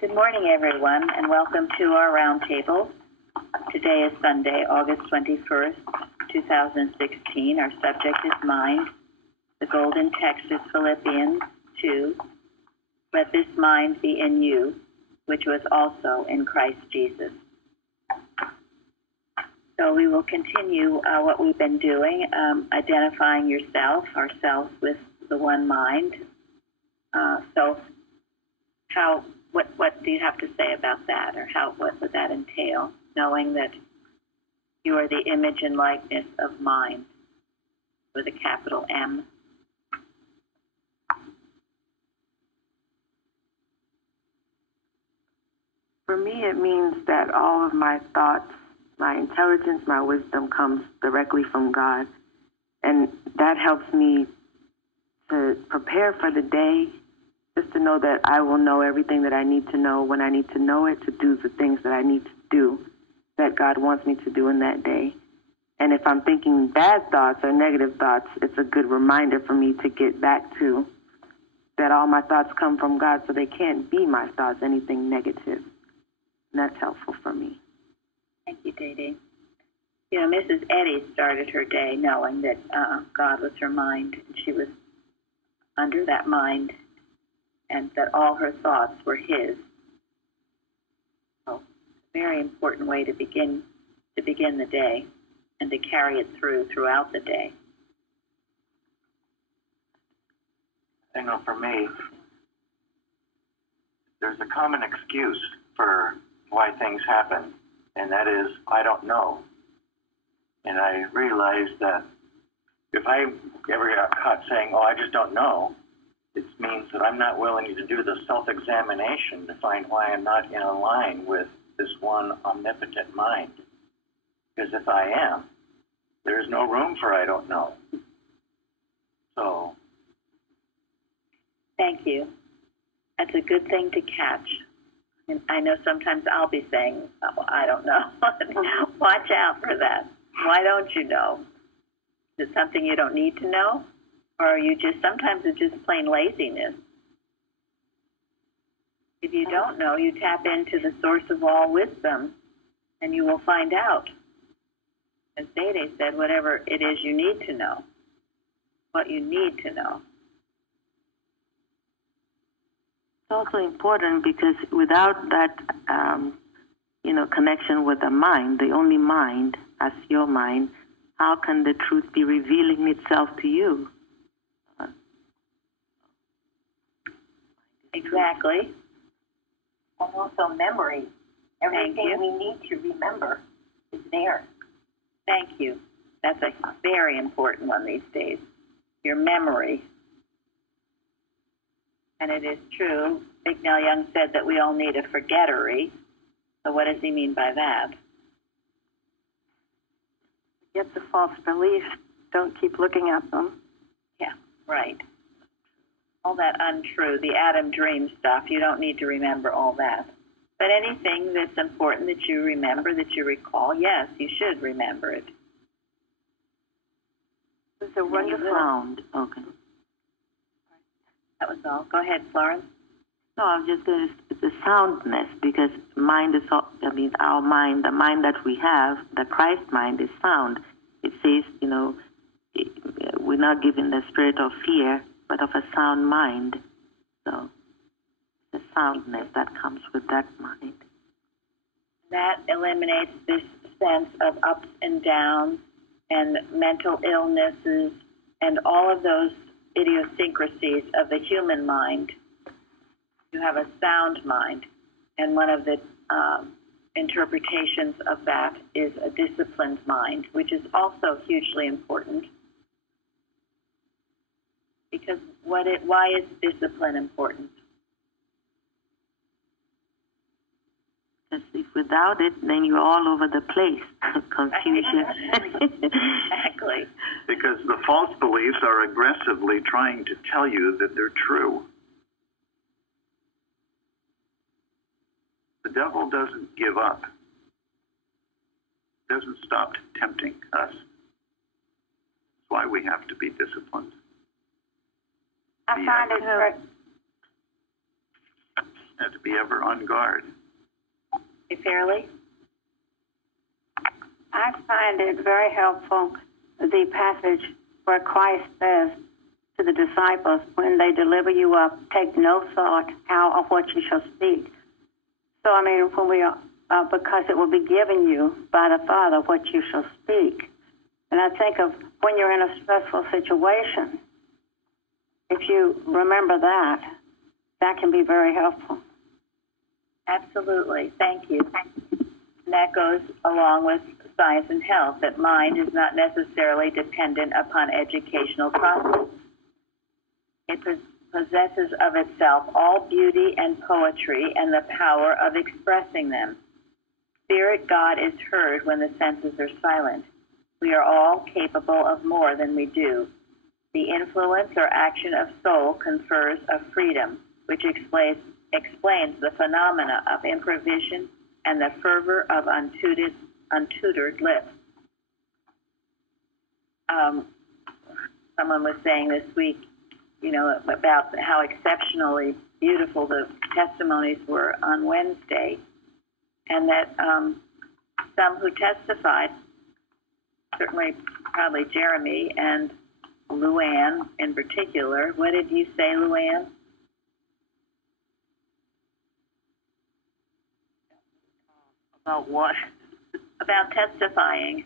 Good morning, everyone, and welcome to our Roundtable. Today is Sunday, August 21st, 2016. Our subject is mind. The golden text is Philippians 2. Let this mind be in you, which was also in Christ Jesus. So we will continue what we've been doing, identifying ourselves with the one mind. What do you have to say about that, or what would that entail, knowing that you are the image and likeness of mind with a capital M? For me, it means that all of my thoughts, my intelligence, my wisdom comes directly from God. And that helps me to prepare for the day, just to know that I will know everything that I need to know when I need to know it, to do the things that I need to do, that God wants me to do in that day. And if I'm thinking bad thoughts or negative thoughts, it's a good reminder for me to get back to that all my thoughts come from God, so they can't be my thoughts, anything negative. And that's helpful for me. Thank you, Dee Dee. You know, Mrs. Eddy started her day knowing that God was her mind, and she was under that mind, and that all her thoughts were His. So, a very important way to begin the day, and to carry it throughout the day. I know for me, there's a common excuse for why things happen, and that is, I don't know. And I realized that if I ever got caught saying, oh, I just don't know, it means that I'm not willing to do the self-examination to find why I'm not in line with this one omnipotent mind. Because if I am, there's no room for I don't know. So. Thank you. That's a good thing to catch. And I know sometimes I'll be saying, oh, I don't know. Watch out for that. Why don't you know? Is it something you don't need to know? Or are you sometimes it's just plain laziness. If you don't know, you tap into the source of all wisdom, and you will find out. As Dede said, whatever it is you need to know, what you need to know. It's also important because without that, connection with the mind, the only mind, as your mind, how can the truth be revealing itself to you? Exactly. And also memory. Everything we need to remember is there. Thank you. That's a very important one these days. Your memory. And it is true. Bignell Young said that we all need a forgettery. So what does he mean by that? Get the false beliefs. Don't keep looking at them. Yeah, right. All that untrue, the Adam dream stuff, you don't need to remember all that. But anything that's important that you remember, that you recall, yes, you should remember it. It was a wonderful sound. Okay. That was all. Go ahead, Florence. No, I'm just going to, the soundness, because mind is, our mind, the mind that we have, the Christ mind is sound. It says, we're not given the spirit of fear, but of a sound mind. So the soundness that comes with that mind. That eliminates this sense of ups and downs and mental illnesses and all of those idiosyncrasies of the human mind. You have a sound mind, and one of the interpretations of that is a disciplined mind, which is also hugely important. Because why is discipline important? Because if without it, then you're all over the place. Confusion. Exactly. Because the false beliefs are aggressively trying to tell you that they're true. The devil doesn't give up. Doesn't stop tempting us. That's why we have to be disciplined. I find it to be ever on guard. Hey, Fairley? I find it very helpful, the passage where Christ says to the disciples, when they deliver you up, take no thought how or what you shall speak. So, I mean, when we are, because it will be given you by the Father what you shall speak. And I think of when you're in a stressful situation, if you remember that, that can be very helpful. Absolutely. Thank you. And that goes along with science and health, that mind is not necessarily dependent upon educational process. It possesses of itself all beauty and poetry and the power of expressing them. Spirit God is heard when the senses are silent. We are all capable of more than we do. The influence or action of soul confers a freedom, which explains the phenomena of improvisation and the fervor of untutored lips. Someone was saying this week, about how exceptionally beautiful the testimonies were on Wednesday, and that some who testified, certainly probably Jeremy and Luann in particular. What did you say, Luann? About what? About testifying.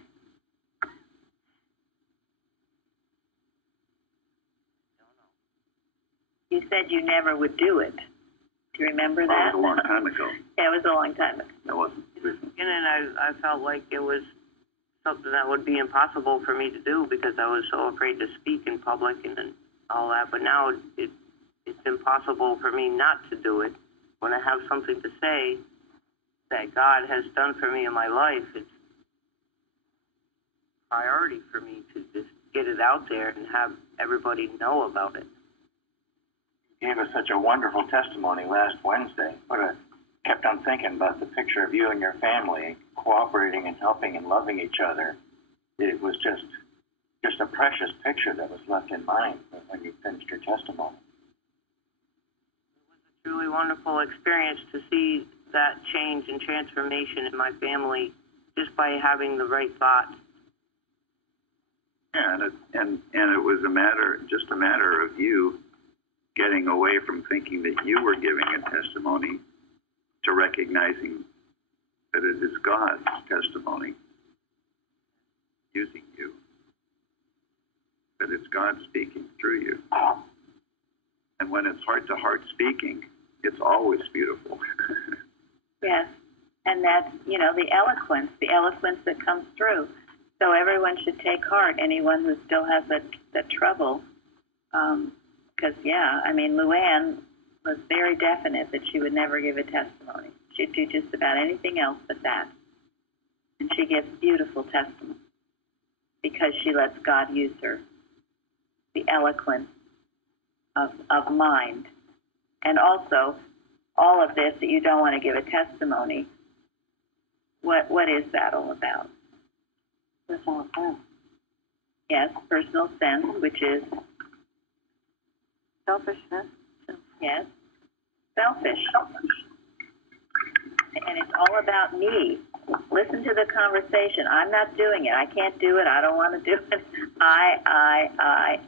You said you never would do it. Do you remember that? That was a long time ago. Yeah, it was a long time ago. That wasn't. And I felt like it was something that would be impossible for me to do because I was so afraid to speak in public and all that. But now it's impossible for me not to do it. When I have something to say that God has done for me in my life, it's a priority for me to just get it out there and have everybody know about it. You gave us such a wonderful testimony last Wednesday. Kept on thinking about the picture of you and your family cooperating and helping and loving each other. It was just a precious picture that was left in mind when you finished your testimony. It was a truly wonderful experience to see that change and transformation in my family just by having the right thoughts. Yeah, and it was just a matter of you getting away from thinking that you were giving a testimony to recognizing that it is God's testimony using you, that it's God speaking through you. And when it's heart-to-heart speaking, it's always beautiful. Yes, and that's, the eloquence that comes through. So everyone should take heart, anyone who still has that trouble. Because, Luann was very definite that she would never give a testimony. She'd do just about anything else but that. And she gives beautiful testimony because she lets God use her. The eloquence of mind. And also, all of this that you don't want to give a testimony, what is that all about? Personal sense. Yes, personal sense, which is Selfishness. yes, selfish. And it's all about me. Listen to the conversation. I'm not doing it. I can't do it. I don't want to do it. I.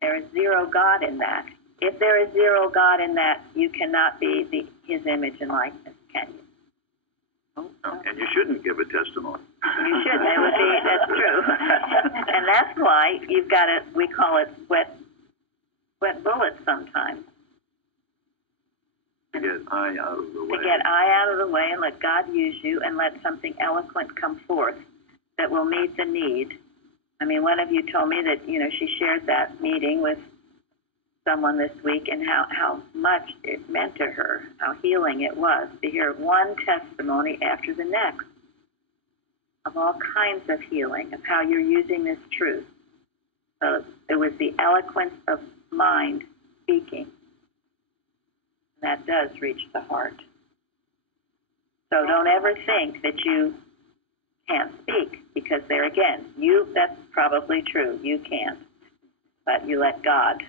There is zero God in that. If there is zero God in that, you cannot be His image and likeness, can you? And you shouldn't give a testimony. You shouldn't. That's true. And that's why you've got to, we call it wet bullets sometimes. To get I out of the way. To get I out of the way and let God use you and let something eloquent come forth that will meet the need. One of you told me that, she shared that meeting with someone this week and how much it meant to her, how healing it was to hear one testimony after the next of all kinds of healing, of how you're using this truth. So it was the eloquence of mind speaking. That does reach the heart. So don't ever think that you can't speak, because there again, that's probably true. You can't. But you let God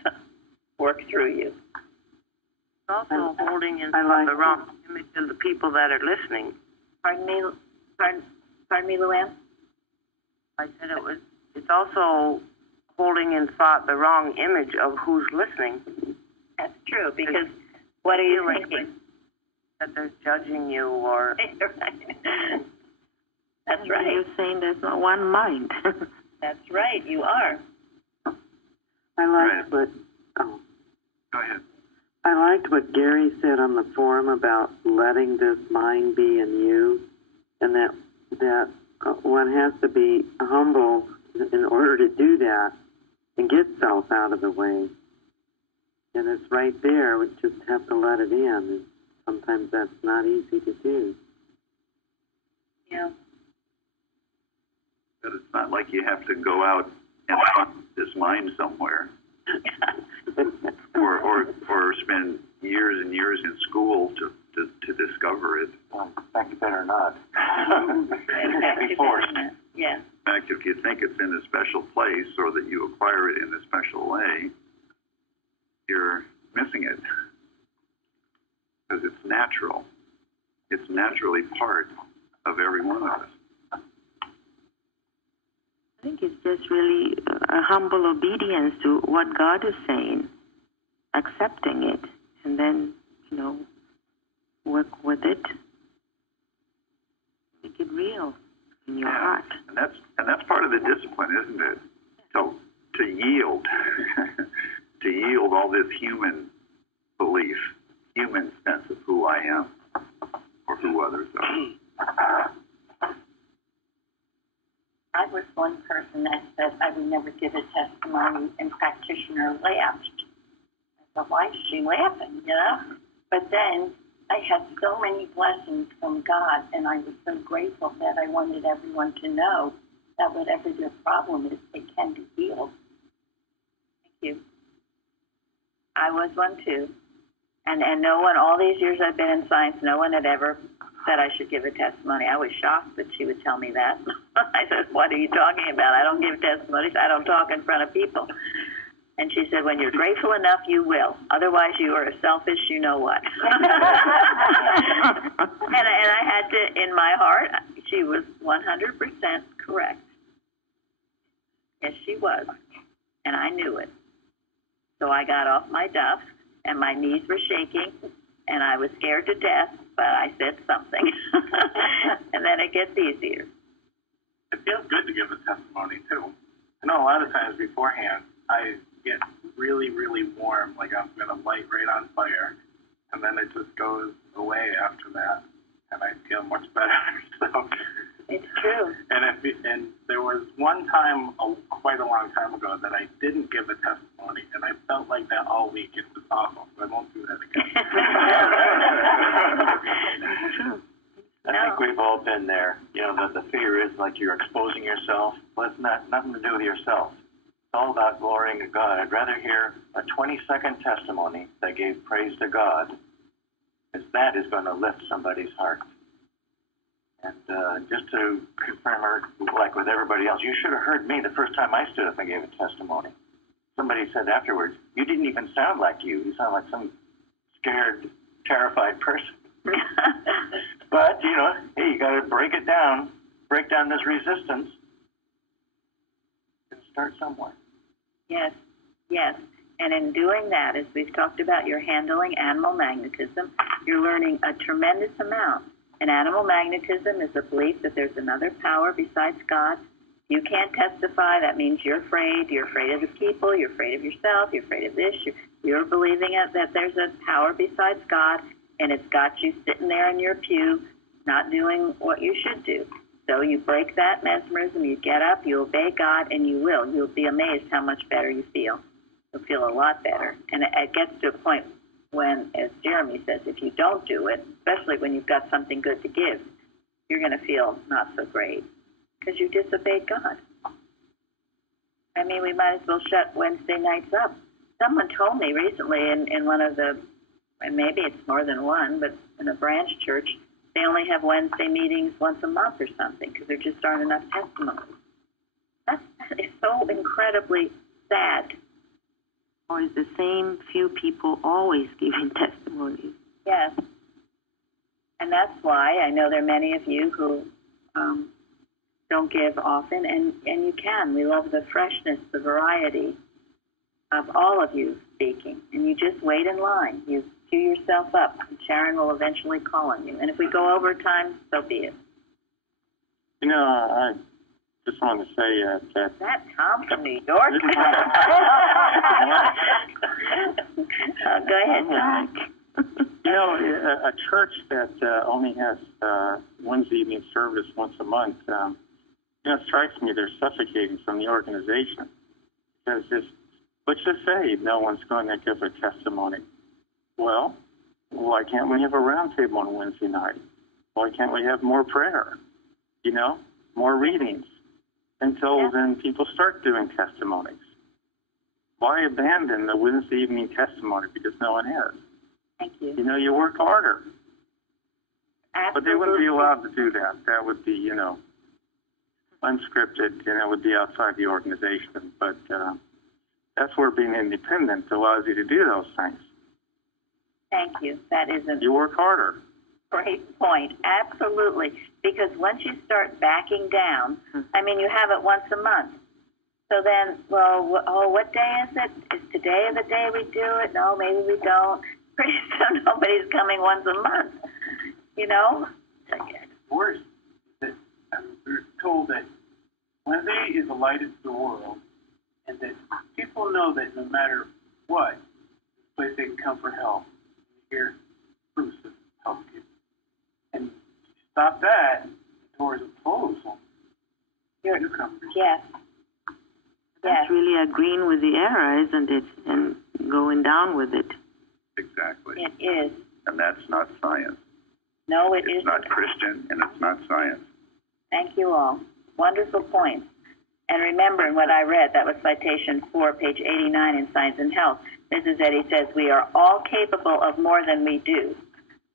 work through you. also holding in the wrong image of the people that are listening. Pardon me, Luann? I said it's also holding in thought the wrong image of who's listening. That's true, because what are you thinking? That they're judging you or... That's right. You're saying there's not one mind. That's right, you are. I liked what... Oh. Go ahead. I liked what Gary said on the forum about letting this mind be in you, and that one has to be humble in order to do that and get self out of the way. And it's right there. We just have to let it in. And sometimes that's not easy to do. Yeah. But it's not like you have to go out and find this mind somewhere. or spend years and years in school to discover it. Well, in fact, you better not. Be forced. Yeah. In fact, if you think it's in a special place or that you acquire it in a special way, you're missing it. Because it's natural. It's naturally part of every one of us. I think it's just really a humble obedience to what God is saying, accepting it, and then, work with it, make it real in your heart. And that's part of the discipline, isn't it? So to yield, to yield all this human belief, human sense of who I am or who others are. I was one person that said I would never give a testimony, and practitioner laughed. I thought, why is she laughing, But then I had so many blessings from God, and I was so grateful that I wanted everyone to know that whatever their problem is, it can be healed. Thank you. I was one too. And no one, all these years I've been in science, no one had ever said I should give a testimony. I was shocked that she would tell me that. I said, what are you talking about? I don't give testimonies. I don't talk in front of people. And she said, when you're grateful enough, you will. Otherwise, you are a selfish you-know-what. and I had to, in my heart, she was 100% correct. Yes, she was. And I knew it. So I got off my duff, and my knees were shaking, and I was scared to death, but I said something. And then it gets easier. It feels good to give a testimony, too. I know a lot of times beforehand, I get really, really warm, like I'm going to light right on fire, and then it just goes away after that, and I feel much better. So it's true. And there was one time, quite a long time ago, that I didn't give a testimony, and I felt like that all week. It was awful, so I won't do that again. I think we've all been there. The fear is like you're exposing yourself. Well, it's nothing to do with yourself. It's all about glorying to God. I'd rather hear a 20-second testimony that gave praise to God, because that is going to lift somebody's heart. And just to confirm, like with everybody else, you should have heard me the first time I stood up and gave a testimony. Somebody said afterwards, you didn't even sound like you. You sound like some scared, terrified person. But, hey, you got to break it down, break down this resistance, and start somewhere. Yes, yes. And in doing that, as we've talked about, you're handling animal magnetism. You're learning a tremendous amount. And animal magnetism is a belief that there's another power besides God. You can't testify. That means you're afraid. You're afraid of the people. You're afraid of yourself. You're afraid of this. You're believing that there's a power besides God, and it's got you sitting there in your pew not doing what you should do. So you break that mesmerism. You get up. You obey God, and you will. You'll be amazed how much better you feel. You'll feel a lot better. And it gets to a point when, as Jeremy says, if you don't do it, especially when you've got something good to give, you're going to feel not so great because you disobeyed God. I mean, we might as well shut Wednesday nights up. Someone told me recently in one of the, and maybe it's more than one, but in a branch church, they only have Wednesday meetings once a month or something because there just aren't enough testimonies. That is so incredibly sad. Or is the same few people always giving testimonies? Yes. And that's why I know there are many of you who don't give often, and you can. We love the freshness, the variety of all of you speaking. And you just wait in line. You queue yourself up, and Sharon will eventually call on you. And if we go over time, so be it. You know, I just wanted to say that... That Tom from New York? Go ahead, Tom. You know, a church that only has Wednesday evening service once a month, it strikes me they're suffocating from the organization. Because let's just say no one's going to give a testimony. Well, why can't we have a roundtable on Wednesday night? Why can't we have more prayer? More readings until then people start doing testimonies. Why abandon the Wednesday evening testimony because no one is? Thank you. You work harder. Absolutely. But they wouldn't be allowed to do that. That would be, unscripted, and it would be outside the organization. But that's where being independent allows you to do those things. Thank you. That is a You work harder. great point. Absolutely. Because once you start backing down, you have it once a month. So then, what day is it? Is today the day we do it? No, maybe we don't. Pretty soon nobody's coming once a month. Worse, that we're told that Wednesday is a light into the world, and that people know that no matter what, this place they can come for help. Hear Bruce help you. And stop that, the doors are closed on newcomers. Yes. That's really agreeing with the error, isn't it? And going down with it. Exactly. It is. And that's not science. No, it It's isn't. not Christian, and it's not science. Thank you all. Wonderful points. And remembering what I read, that was citation 4, page 89 in Science and Health. Mrs. Eddy says, we are all capable of more than we do.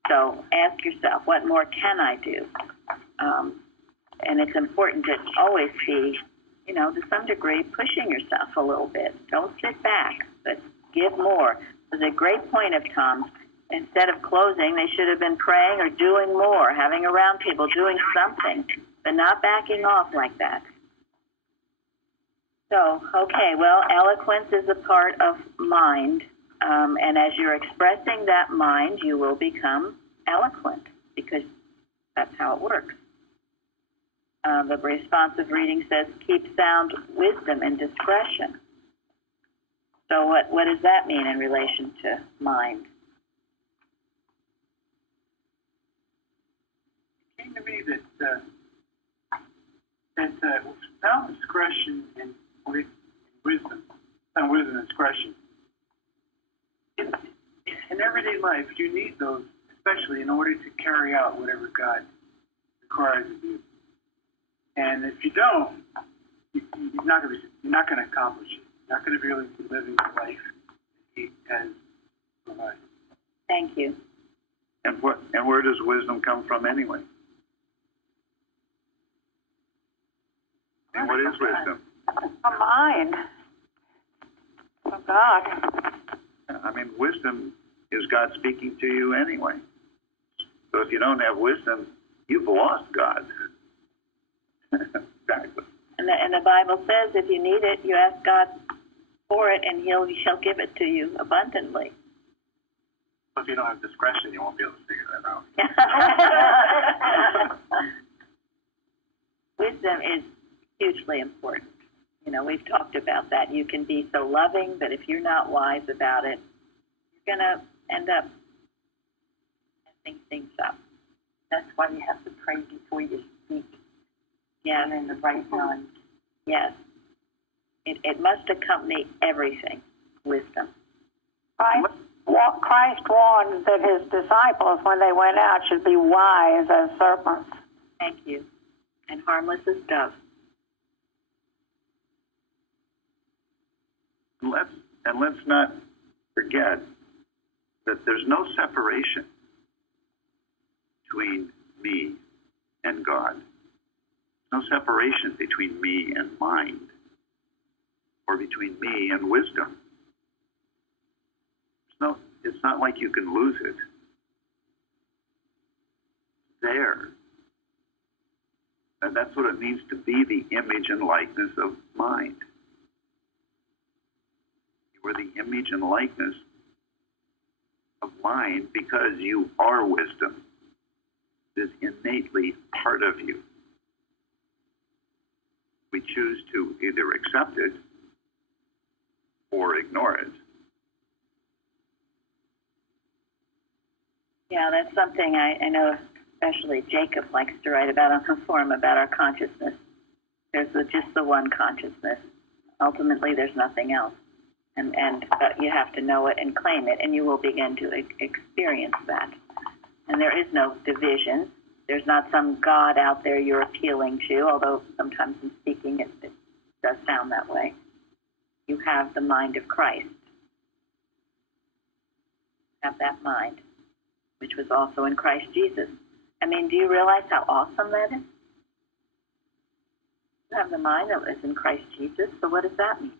So ask yourself, what more can I do? And it's important to always be, to some degree, pushing yourself a little bit. Don't sit back, but give more. It was a great point of Tom's. Instead of closing, they should have been praying or doing more, having a round table, doing something, but not backing off like that. So, okay, well, eloquence is a part of mind, and as you're expressing that mind, you will become eloquent, because that's how it works. The responsive reading says, keep sound wisdom and discretion. So what does that mean in relation to mind? It came to me that sound discretion and wisdom, sound wisdom and discretion, in everyday life, you need those, especially in order to carry out whatever God requires of you. And if you don't, you're not going to accomplish it. You're not going to be able to be living the life He has provided. Thank you. And where does wisdom come from anyway? And what is wisdom? A mind. Oh, God. Wisdom is God speaking to you anyway. So if you don't have wisdom, you've lost God. Exactly. And the Bible says if you need it, you ask God for it, and He'll give it to you abundantly. But if you don't have discretion, you won't be able to figure that out. Wisdom is hugely important. We've talked about that. You can be so loving, but if you're not wise about it, you're going to end up messing things up. That's why you have to pray before you speak. Yes. And in the right mind. Yes. It must accompany everything, wisdom. Christ warned that his disciples, when they went out, should be wise as serpents. Thank you. And harmless as doves. Let's not forget that there's no separation between me and God. No separation between me and mind, or between me and wisdom. It's not like you can lose it. It's there. And that's what it means to be the image and likeness of mind. You are the image and likeness of mind because you are wisdom. It is innately part of you. We choose to either accept it or ignore it. Yeah, that's something I know especially Jacob likes to write about on the forum, about our consciousness. There's just the one consciousness. Ultimately, there's nothing else. But you have to know it and claim it, and you will begin to experience that. And there is no division. There's not some God out there you're appealing to, although sometimes in speaking it does sound that way. You have the mind of Christ. Have that mind, which was also in Christ Jesus. I mean, do you realize how awesome that is? You have the mind that was in Christ Jesus, so what does that mean?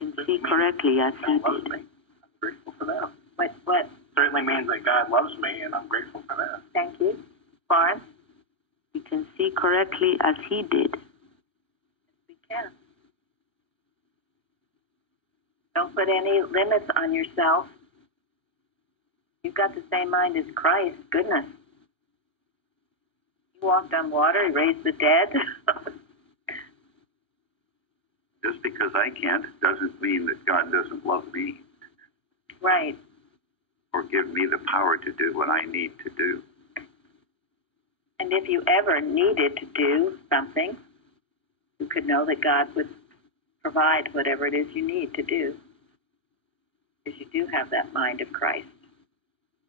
You can see correctly as he God loves did. me. I'm grateful for that. What? Certainly means that God loves me, and I'm grateful for that. Thank you. Florence? You can see correctly as he did. We can. Don't put any limits on yourself. You've got the same mind as Christ. Goodness. He walked on water. He raised the dead. Just because I can't doesn't mean that God doesn't love me Right. or give me the power to do what I need to do. And if you ever needed to do something, you could know that God would provide whatever it is you need to do. Because you do have that mind of Christ.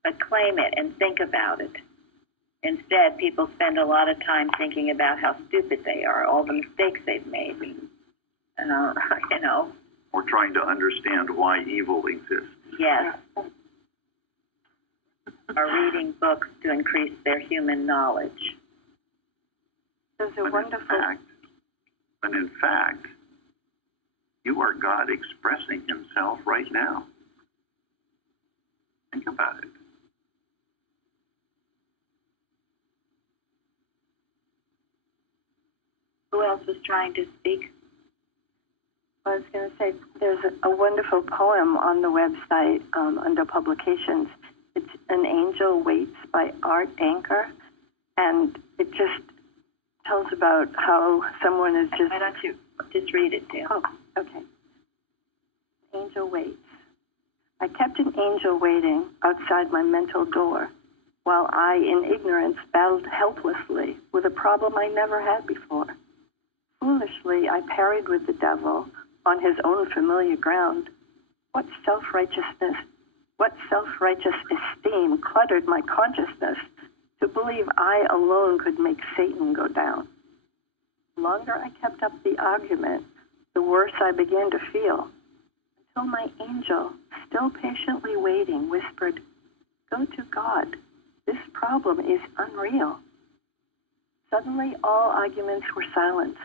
But claim it and think about it. Instead, people spend a lot of time thinking about how stupid they are, all the mistakes they've made. Or trying to understand why evil exists. Yes. Or reading books to increase their human knowledge. Those are wonderful. But in fact, you are God expressing himself right now. Think about it. Who else was trying to speak? I was going to say, there's a wonderful poem on the website under publications. It's An Angel Waits by Art Anchor, and it just tells about how someone is just... Why don't you just read it, too? Oh, okay. Angel waits. I kept an angel waiting outside my mental door while I, in ignorance, battled helplessly with a problem I never had before. Foolishly, I parried with the devil on his own familiar ground. What self-righteous esteem cluttered my consciousness to believe I alone could make Satan go down. The longer I kept up the argument, the worse I began to feel, until my angel, still patiently waiting, whispered, "Go to God. This problem is unreal." Suddenly, all arguments were silenced.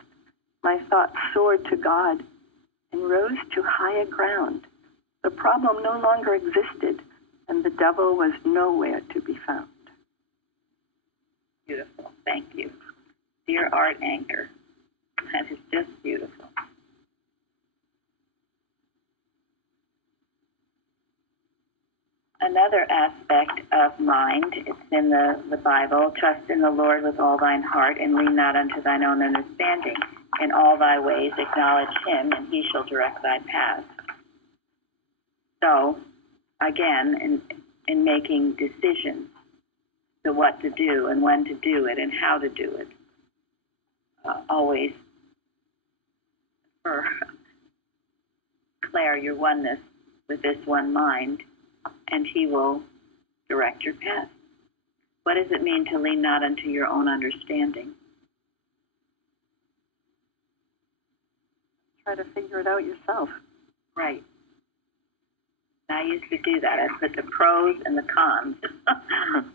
My thoughts soared to God and rose to higher ground. The problem no longer existed, and the devil was nowhere to be found. Beautiful. Thank you. Dear Art Anchor, that is just beautiful. Another aspect of mind, it's in the Bible, trust in the Lord with all thine heart and lean not unto thine own understanding. In all thy ways acknowledge him, and he shall direct thy path. So, again, in making decisions to what to do and when to do it and how to do it, always declare your oneness with this one mind, and he will direct your path. What does it mean to lean not unto your own understanding? Try to figure it out yourself. Right. I used to do that. I'd put the pros and the cons.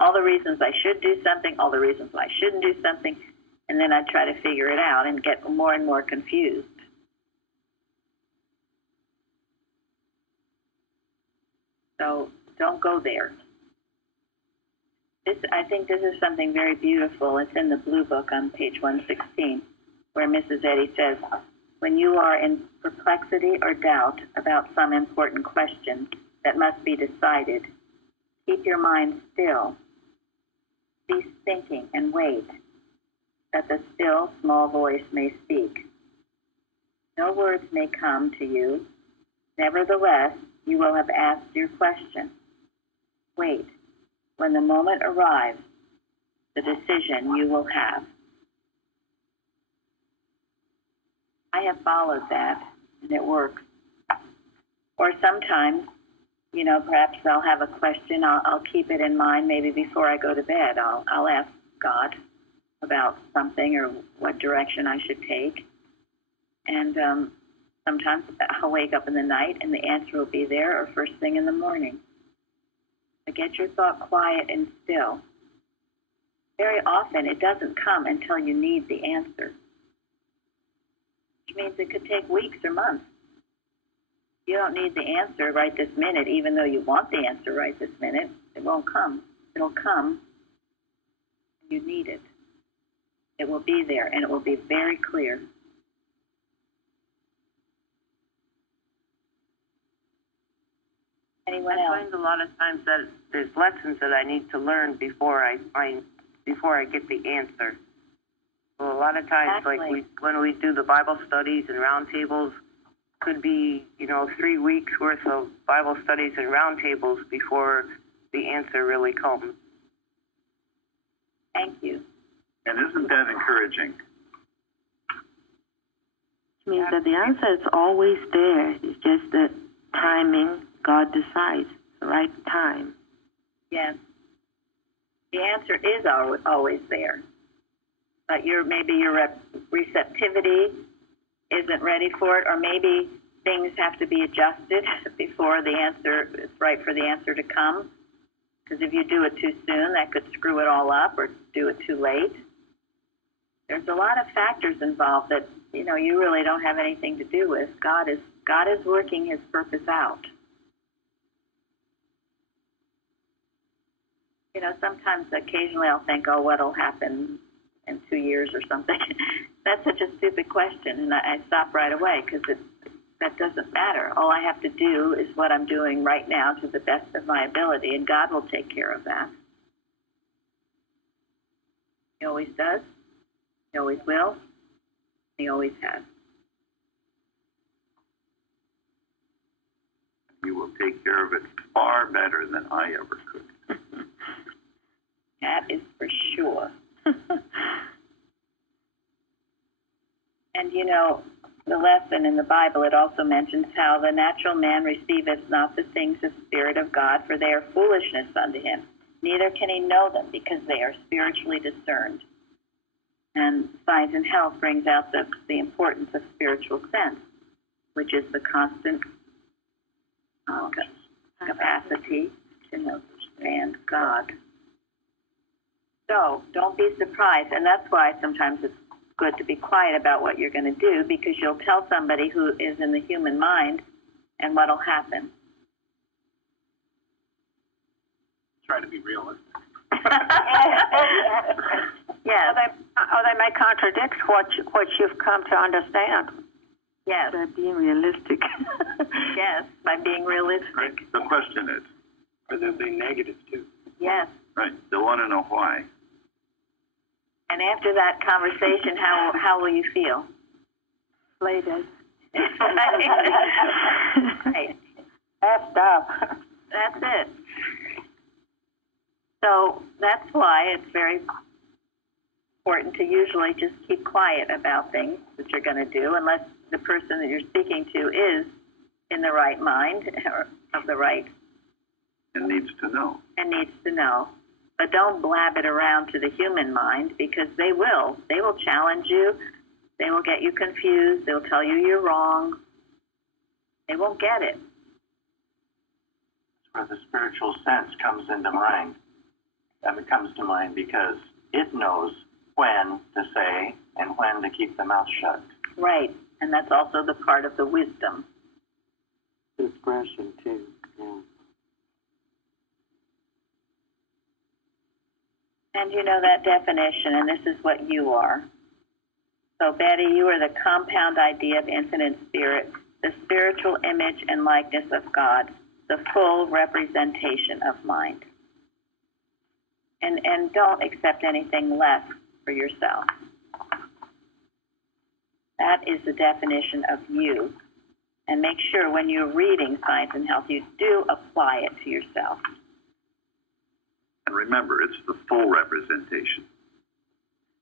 All the reasons I should do something, all the reasons I shouldn't do something, and then I'd try to figure it out and get more and more confused. So don't go there. I think this is something very beautiful. It's in the Blue Book on page 116, where Mrs. Eddy says, when you are in perplexity or doubt about some important question that must be decided, keep your mind still. Cease thinking and wait, that the still, small voice may speak. No words may come to you. Nevertheless, you will have asked your question. Wait. When the moment arrives, the decision you will have. I have followed that, and it works. Or sometimes, perhaps I'll have a question. I'll keep it in mind maybe before I go to bed. I'll ask God about something or what direction I should take. And sometimes I'll wake up in the night and the answer will be there, or first thing in the morning. But get your thought quiet and still. Very often it doesn't come until you need the answer, which means it could take weeks or months. You don't need the answer right this minute, even though you want the answer right this minute. It won't come. It'll come. You need it. It will be there, and it will be very clear. Anyone else? I find a lot of times that there's lessons that I need to learn before I get the answer. Well, a lot of times, Exactly. when we do the Bible studies and roundtables, could be 3 weeks worth of Bible studies and roundtables before the answer really comes. Thank you. And isn't that encouraging? Which means that the answer is always there. It's just the timing. God decides the right time. Yes. The answer is always there. But maybe your receptivity isn't ready for it, or maybe things have to be adjusted before the answer is right for the answer to come. Because if you do it too soon, that could screw it all up, or do it too late. There's a lot of factors involved that you really don't have anything to do with. God is working His purpose out. Sometimes, occasionally, I'll think, oh, what'll happen in 2 years or something? That's such a stupid question, and I stop right away, because that doesn't matter. All I have to do is what I'm doing right now to the best of my ability, and God will take care of that. He always does. He always will. He always has. You will take care of it far better than I ever could. That is for sure. And the lesson in the Bible, it also mentions how the natural man receiveth not the things of the Spirit of God, for they are foolishness unto him. Neither can he know them, because they are spiritually discerned. And Science and Health brings out the importance of spiritual sense, which is the constant capacity to understand God. So don't be surprised, and that's why sometimes it's good to be quiet about what you're going to do, because you'll tell somebody who is in the human mind, and what'll happen. Try to be realistic. Yes. Or they may contradict what you've come to understand. Yes. By being realistic. Yes, by being realistic. Right. The question is, Or they'll be negative, too. Yes. right, they want to know why. And after that conversation, how will you feel? Later. Right. That's up. That's it. So that's why it's very important to usually just keep quiet about things that you're going to do, unless the person that you're speaking to is in the right mind or of the right And needs to know. and needs to know. But don't blab it around to the human mind, because they will. They will challenge you. They will get you confused. They'll tell you you're wrong. They won't get it. That's where the spiritual sense comes into mind. It comes to mind because it knows when to say and when to keep the mouth shut. Right. And that's also the part of the wisdom. Discretion, too. Yeah. And you know that definition, and this is what you are. So, Betty, you are the compound idea of infinite spirit, the spiritual image and likeness of God, the full representation of mind. And don't accept anything less for yourself. That is the definition of you. And make sure when you're reading Science and Health, you do apply it to yourself. And remember, it's the full representation.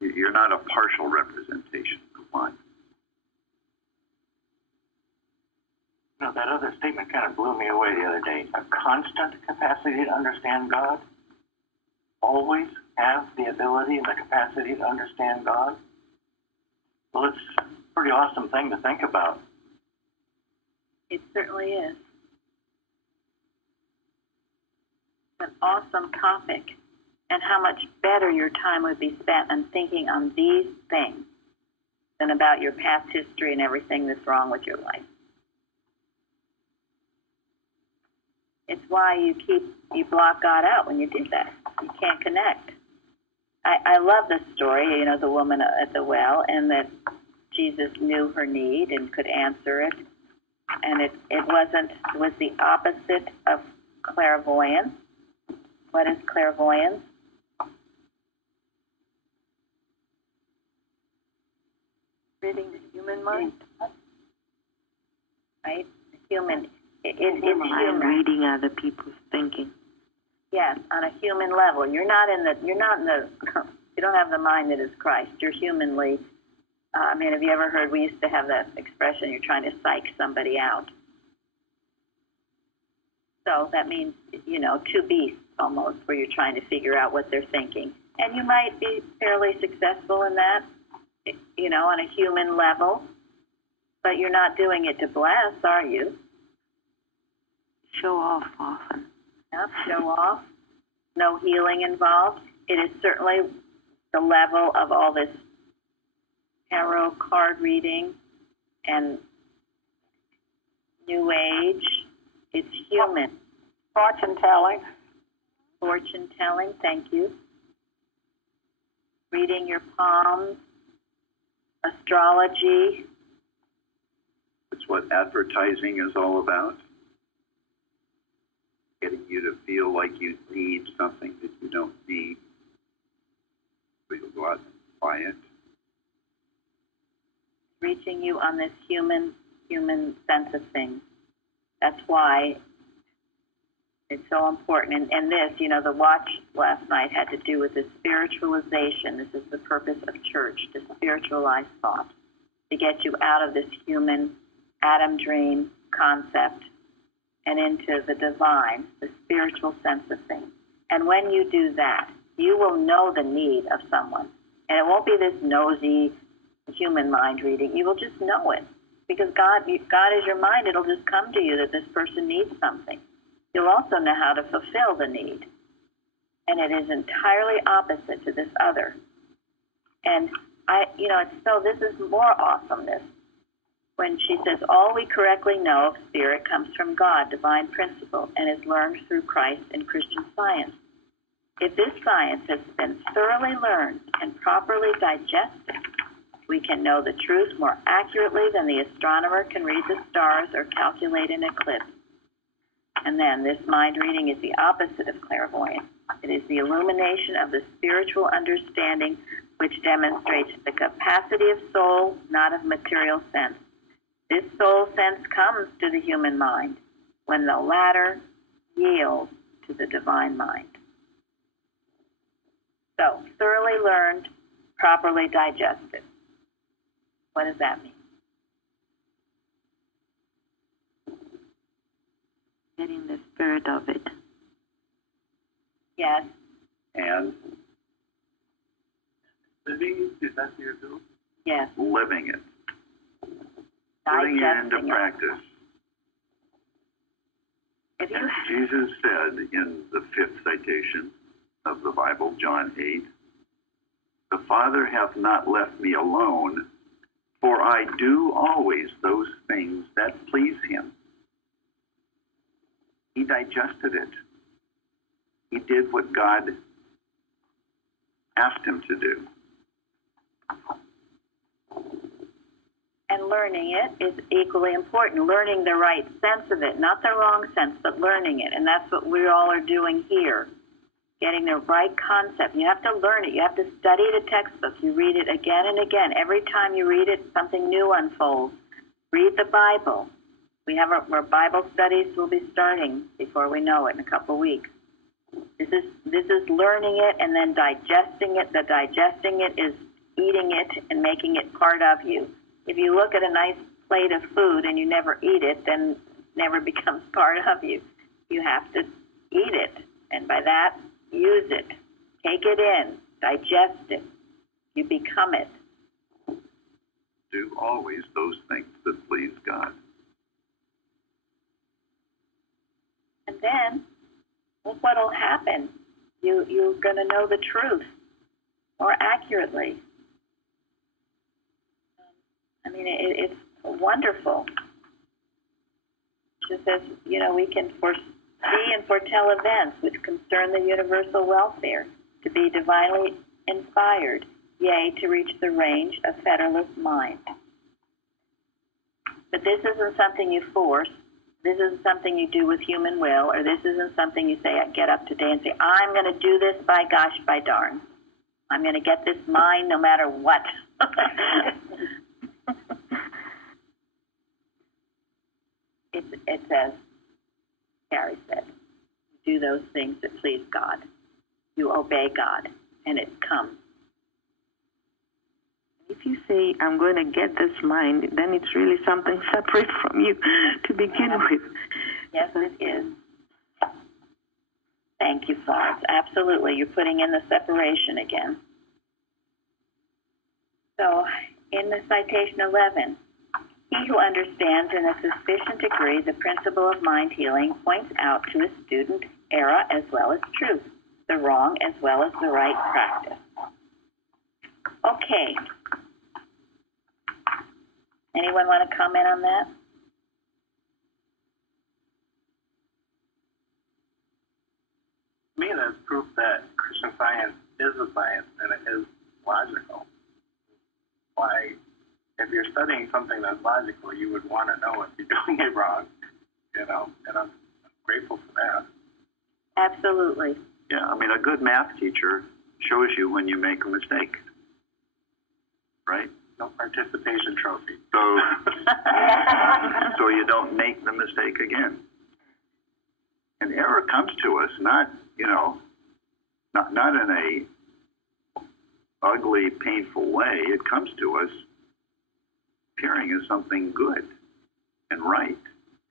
You're not a partial representation of mind. You know, that other statement kind of blew me away the other day. A constant capacity to understand God? Always have the ability and the capacity to understand God? Well, it's a pretty awesome thing to think about. It certainly is. It's an awesome topic. And how much better your time would be spent on thinking on these things than about your past history and everything that's wrong with your life. It's why you block God out when you do that. You can't connect. I love this story, you know, the woman at the well, and that Jesus knew her need and could answer it. And it was the opposite of clairvoyance. What is clairvoyance? Reading the human mind. Right? It's human. Reading other people's thinking. Yes, on a human level. You don't have the mind that is Christ. You're humanly, have you ever heard, we used to have that expression, you're trying to psych somebody out. So that means, two beasts almost, where you're trying to figure out what they're thinking. And you might be fairly successful in that, on a human level, but you're not doing it to bless, are you? Show off often. Yep, show off. No healing involved. It is certainly the level of all this tarot card reading and New Age. It's human. Fortune telling. Fortune telling, thank you. Reading your palms. Astrology. It's what advertising is all about. Getting you to feel like you need something that you don't need. So you'll go out and buy it. Reaching you on this human sense of things. That's why it's so important. And this, the watch last night had to do with the spiritualization. This is the purpose of church, to spiritualize thought, to get you out of this human Adam dream concept and into the divine, the spiritual sense of things. And when you do that, you will know the need of someone. And it won't be this nosy human mind reading. You will just know it. Because God is your mind. It'll just come to you that this person needs something. You'll also know how to fulfill the need. And it is entirely opposite to this other. And this is more awesomeness. When she says, all we correctly know of spirit comes from God, divine principle, and is learned through Christ and Christian science. If this science has been thoroughly learned and properly digested, we can know the truth more accurately than the astronomer can read the stars or calculate an eclipse. And then this mind reading is the opposite of clairvoyance. It is the illumination of the spiritual understanding which demonstrates the capacity of soul, not of material sense. This soul sense comes to the human mind when the latter yields to the divine mind. So, thoroughly learned, properly digested. What does that mean? Getting the spirit of it. Yes. And Living, is that your do? Yes. living it. Putting it into practice. If you As Jesus said in the 5th citation of the Bible, John 8, the Father hath not left me alone, for I do always those things that please him. He digested it. He did what God asked him to do. And learning it is equally important. Learning the right sense of it, not the wrong sense, but learning it. And that's what we all are doing here. Getting the right concept. You have to learn it. You have to study the textbook. You read it again and again. Every time you read it, something new unfolds. Read the Bible. We have our Bible studies will be starting before we know it in a couple of weeks. This is learning it and then digesting it. The digesting it is eating it and making it part of you. If you look at a nice plate of food and you never eat it, then it never becomes part of you. You have to eat it, and by that, use it. Take it in. Digest it. You become it. Do always those things that please God. And then, look what will happen. You're going to know the truth more accurately. I mean, it's wonderful. Just as, we can foresee and foretell events which concern the universal welfare, to be divinely inspired, yea, to reach the range of fetterless mind. But this isn't something you force. This isn't something you do with human will, or this isn't something you say, I get up today and say, I'm going to do this by gosh, by darn. I'm going to get this mind no matter what. It says, Gary said, do those things that please God. You obey God, and it comes. If you say, I'm going to get this mind, then it's really something separate from you to begin with. Yes, it is. Thank you, Florence. Absolutely. You're putting in the separation again. So, in the citation 11, he who understands in a sufficient degree the principle of mind healing points out to his student error as well as truth, the wrong as well as the right practice. Okay. Anyone want to comment on that? To me, that's proof that Christian Science is a science and it is logical. Why, if you're studying something that's logical, you would want to know if you're doing it wrong, and I'm grateful for that. Absolutely. Yeah, I mean, a good math teacher shows you when you make a mistake, right? No participation trophy. So you don't make the mistake again. And error comes to us not in a ugly, painful way. It comes to us appearing as something good and right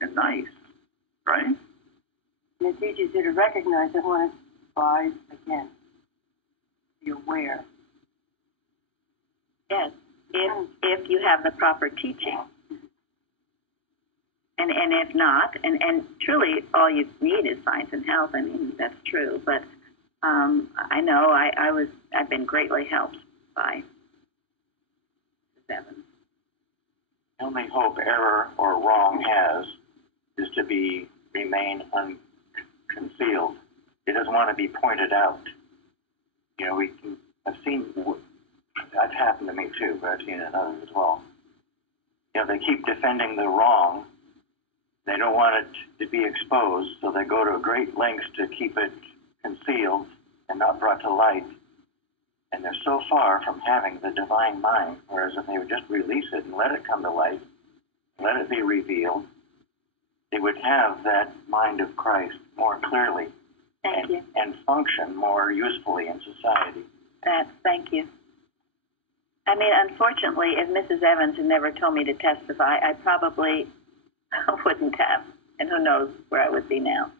and nice, right? And it teaches you to recognize it when it lies again. Be aware. Yes, if you have the proper teaching. And if not, and truly all you need is science and health. I mean, that's true. But I know I've been greatly helped by Evans. The only hope error or wrong has is to remain unconcealed. It doesn't want to be pointed out. I've seen, that's happened to me too, but I've seen it in others as well. They keep defending the wrong. They don't want it to be exposed, so they go to great lengths to keep it concealed and not brought to light. And they're so far from having the divine mind, whereas if they would just release it and let it come to light, let it be revealed, they would have that mind of Christ more clearly and function more usefully in society. Thank you. I mean, unfortunately, if Mrs. Evans had never told me to testify, I probably wouldn't have, and who knows where I would be now.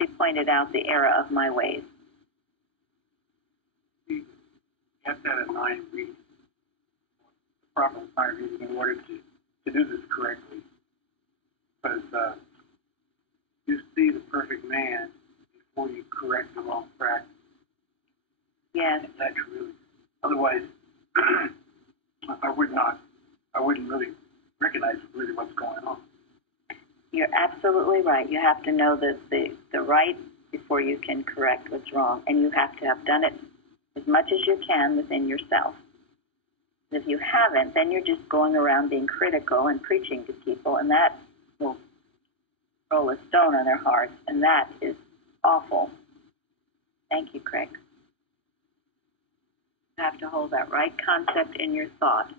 She pointed out the error of my ways. You have to have a mind reading, proper mind reading in order to do this correctly. Because you see the perfect man before you correct the wrong practice. Yes. And that's really, otherwise, I wouldn't really recognize really what's going on. You're absolutely right. You have to know the right before you can correct what's wrong, and you have to have done it as much as you can within yourself. If you haven't, then you're just going around being critical and preaching to people, and that will roll a stone on their hearts, and that is awful. Thank you, Craig. You have to hold that right concept in your thought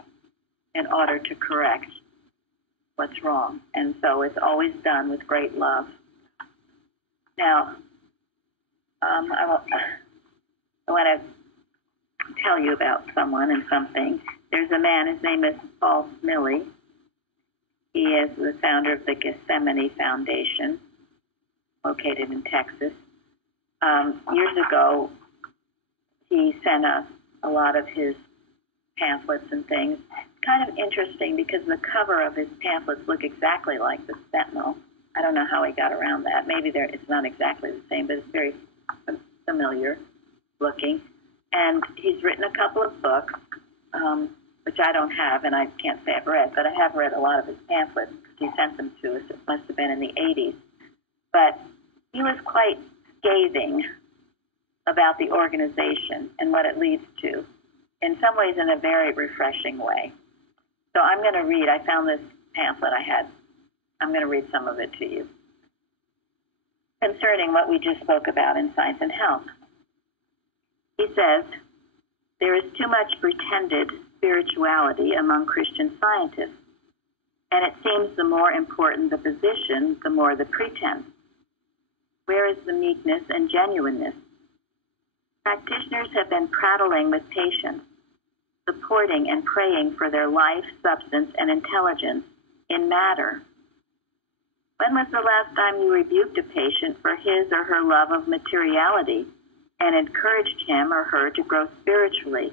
in order to correct what's wrong. And so it's always done with great love. Now, I want to tell you about someone and something. There's a man, his name is Paul Smiley. He is the founder of the Gethsemane Foundation, located in Texas. Years ago, he sent us a lot of his pamphlets and things. Kind of interesting because the cover of his pamphlets look exactly like the Sentinel. I don't know how he got around that. Maybe it's not exactly the same, but it's very familiar looking. And he's written a couple of books, which I don't have, and I can't say I've read, but I have read a lot of his pamphlets because he sent them to us. It must have been in the 80s. But he was quite scathing about the organization and what it leads to, in some ways in a very refreshing way. So I'm going to read, I found this pamphlet I'm going to read some of it to you, concerning what we just spoke about in Science and Health. He says, there is too much pretended spirituality among Christian scientists, and it seems the more important the position, the more the pretense. Where is the meekness and genuineness? Practitioners have been prattling with patients, supporting and praying for their life, substance, and intelligence in matter. When was the last time you rebuked a patient for his or her love of materiality and encouraged him or her to grow spiritually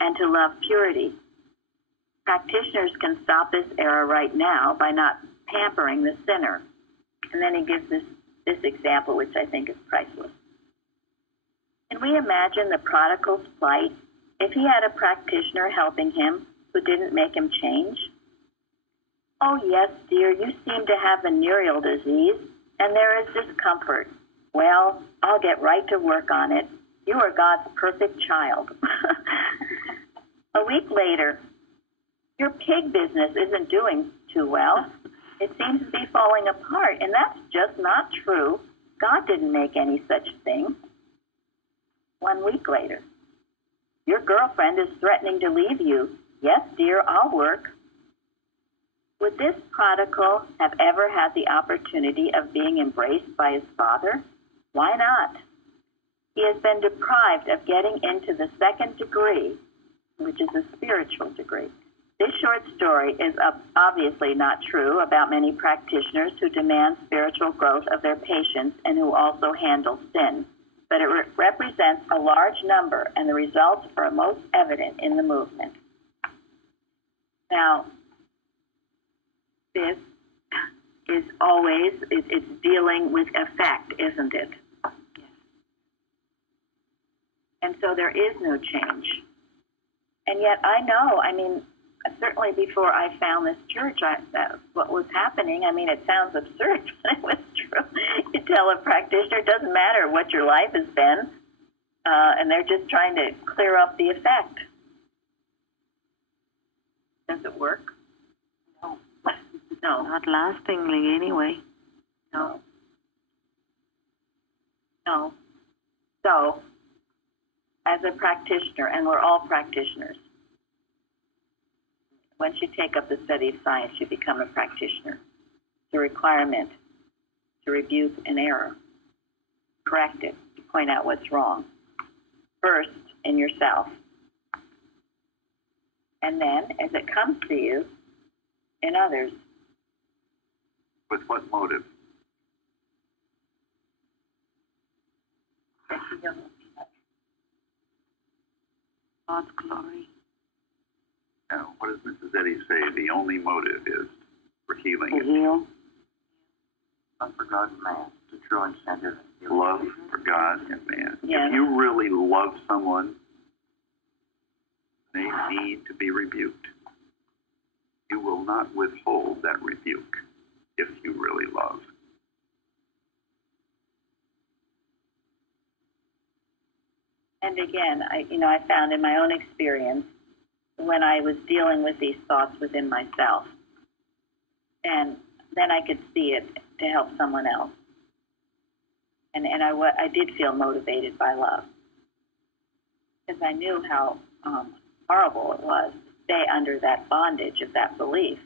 and to love purity? Practitioners can stop this error right now by not pampering the sinner. And then he gives this example, which I think is priceless. Can we imagine the prodigal's plight if he had a practitioner helping him who didn't make him change? Oh, yes, dear, you seem to have venereal disease, and there is discomfort. Well, I'll get right to work on it. You are God's perfect child. A week later, your pig business isn't doing too well. It seems to be falling apart, and that's just not true. God didn't make any such thing. 1 week later, your girlfriend is threatening to leave you. Yes, dear, I'll work. Would this prodigal have ever had the opportunity of being embraced by his father? Why not? He has been deprived of getting into the second degree, which is a spiritual degree. This short story is obviously not true about many practitioners who demand spiritual growth of their patients and who also handle sin, but it represents a large number, and the results are most evident in the movement. Now, this is always, it's dealing with effect, isn't it? Yes. And so there is no change. And yet I know, certainly before I found this church, what was happening, it sounds absurd, but it was true. You tell a practitioner, it doesn't matter what your life has been, and they're just trying to clear up the effect. Does it work? No. No. Not lastingly, anyway. No. No. So, as a practitioner, and we're all practitioners, once you take up the study of science, you become a practitioner. It's a requirement to rebuke an error, correct it, to point out what's wrong. First, in yourself. And then, as it comes to you, in others. With what motive? God's glory. Now, what does Mrs. Eddy say the only motive is for healing? To heal. Love for God and man, the true incentive. Love for God and man. Yes. If you really love someone, they need to be rebuked. You will not withhold that rebuke if you really love. And again, I found in my own experience when I was dealing with these thoughts within myself, and then I could see it to help someone else. And I did feel motivated by love because I knew how horrible it was to stay under that bondage of that belief.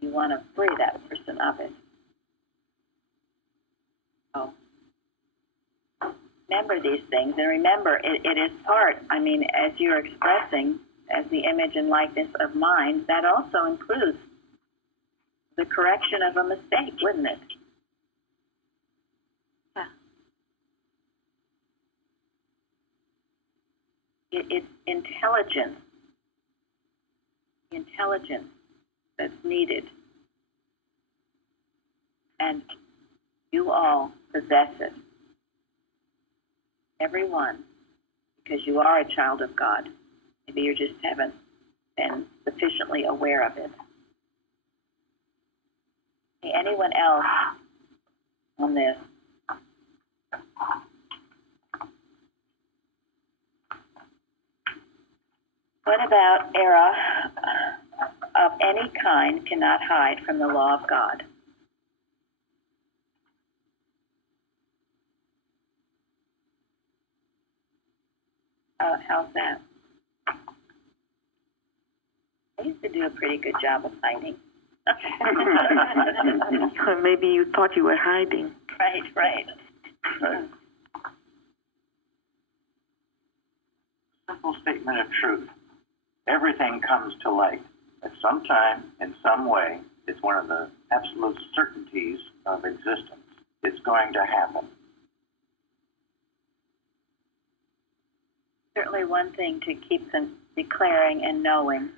You want to free that person of it. So remember these things, and remember it is part, as you're expressing as the image and likeness of mind, that also includes the correction of a mistake, wouldn't it? Yeah. It's intelligence, the intelligence that's needed. And you all possess it. Everyone, because you are a child of God. Maybe you just haven't been sufficiently aware of it. Anyone else on this? What about error of any kind cannot hide from the law of God? How's that? I used to do a pretty good job of hiding. Maybe you thought you were hiding. Right. Simple statement of truth. Everything comes to light at some time, in some way. It's one of the absolute certainties of existence. It's going to happen. Certainly one thing to keep them declaring and knowing.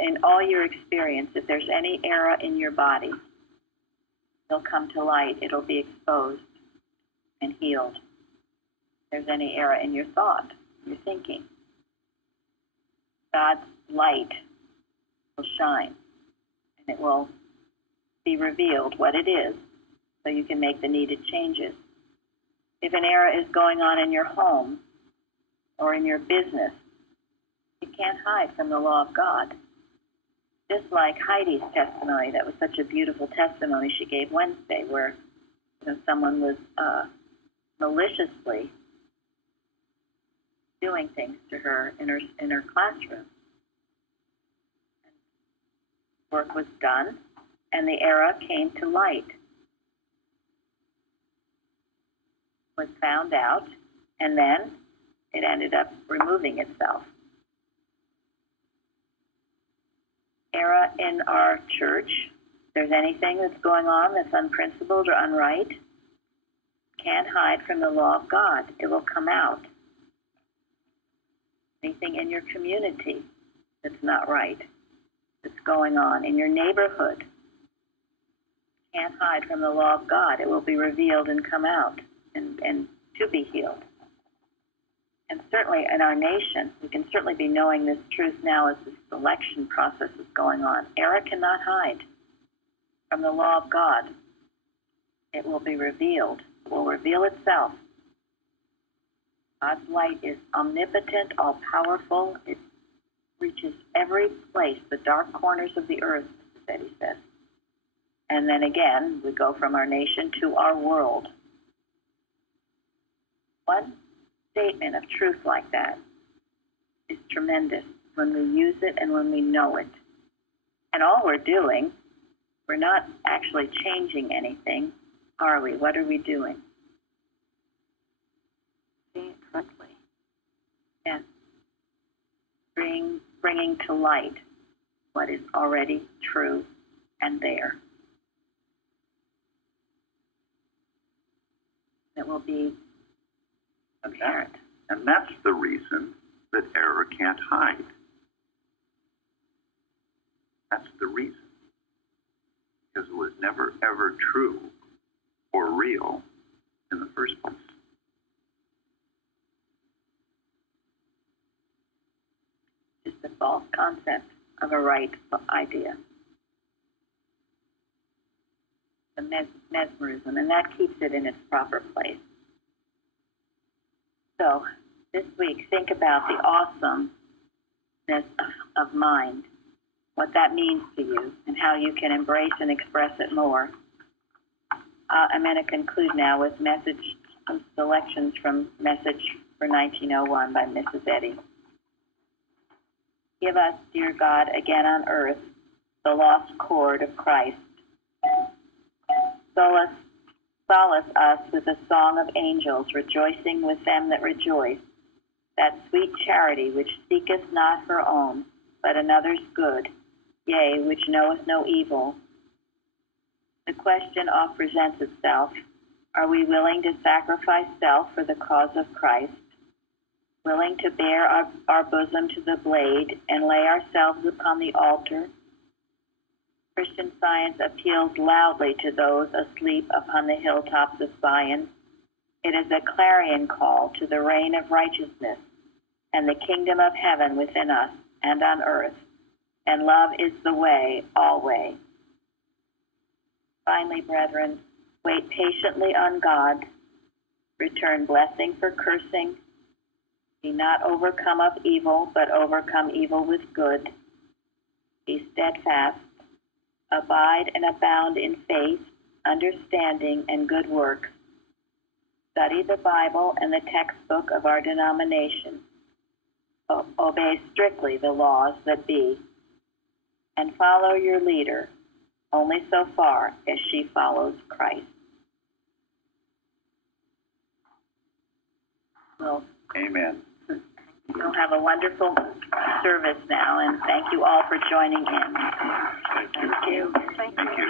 In all your experience, if there's any error in your body, it'll come to light. It'll be exposed and healed. If there's any error in your thought, your thinking, God's light will shine, and it will be revealed what it is, so you can make the needed changes. If an error is going on in your home or in your business, you can't hide from the law of God. Just like Heidi's testimony, that was such a beautiful testimony she gave Wednesday, where someone was maliciously doing things to her in her classroom. Work was done, and the error came to light. Was found out, and then it ended up removing itself. Error in our church, if there's anything that's going on that's unprincipled or unright, can't hide from the law of God. It will come out. Anything in your community that's not right, that's going on in your neighborhood, can't hide from the law of God. It will be revealed and come out and to be healed. And certainly in our nation, we can certainly be knowing this truth now as this election process is going on. Error cannot hide from the law of God. It will be revealed. It will reveal itself. God's light is omnipotent, all-powerful. It reaches every place, the dark corners of the earth, as Betty says. And then again, we go from our nation to our world. One statement of truth like that is tremendous when we use it and when we know it. And all we're doing, we're not actually changing anything, are we? What are we doing? See it correctly. Yes. Bringing to light what is already true and there. It will be apparent. And that's the reason that error can't hide. That's the reason. Because it was never, ever true or real in the first place. Just a false concept of a right idea. the mesmerism, and that keeps it in its proper place. So this week, think about the awesomeness of mind, what that means to you, and how you can embrace and express it more. I'm going to conclude now with some selections from Message for 1901 by Mrs. Eddy. Give us, dear God, again on earth, the lost chord of Christ. Solace us with a song of angels, rejoicing with them that rejoice, that sweet charity which seeketh not her own, but another's good, yea, which knoweth no evil. The question oft presents itself, are we willing to sacrifice self for the cause of Christ, willing to bare our bosom to the blade and lay ourselves upon the altar? Christian Science appeals loudly to those asleep upon the hilltops of Zion. It is a clarion call to the reign of righteousness and the kingdom of heaven within us and on earth, and love is the way, always. Finally, brethren, wait patiently on God, return blessing for cursing, be not overcome of evil, but overcome evil with good, be steadfast, abide and abound in faith, understanding, and good works. Study the Bible and the textbook of our denomination. Obey strictly the laws that be. And follow your leader, only so far as she follows Christ. Well, Amen. We'll have a wonderful service now, and thank you all for joining in. Thank you. Thank you. Thank you.